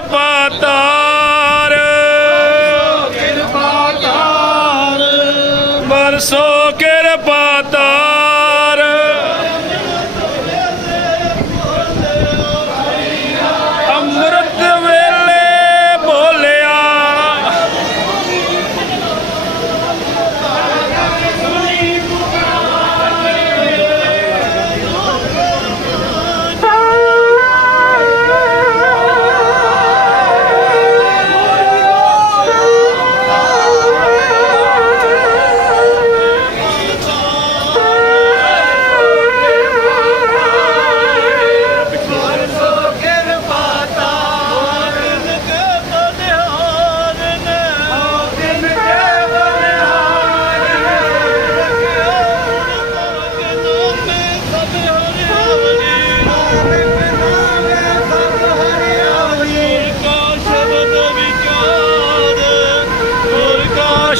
ਪਾਤਾਰ ਕਿਰਪਾ ਤਾਰ। ਬਰਸੋ ਕਿਰਪਾ ਤਾਰ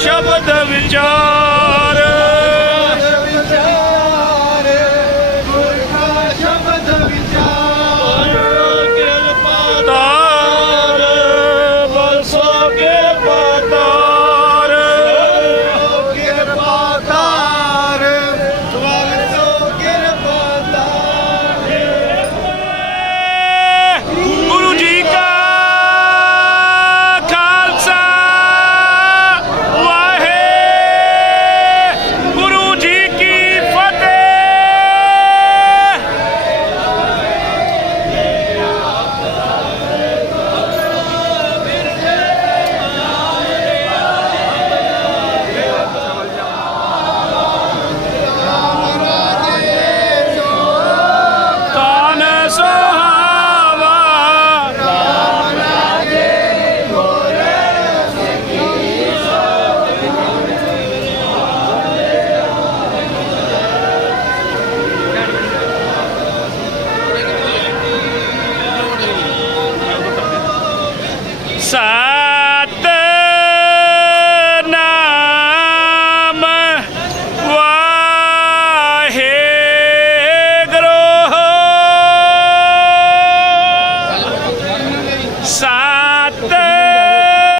ಶಪಥ ವಿಚಾರ 闪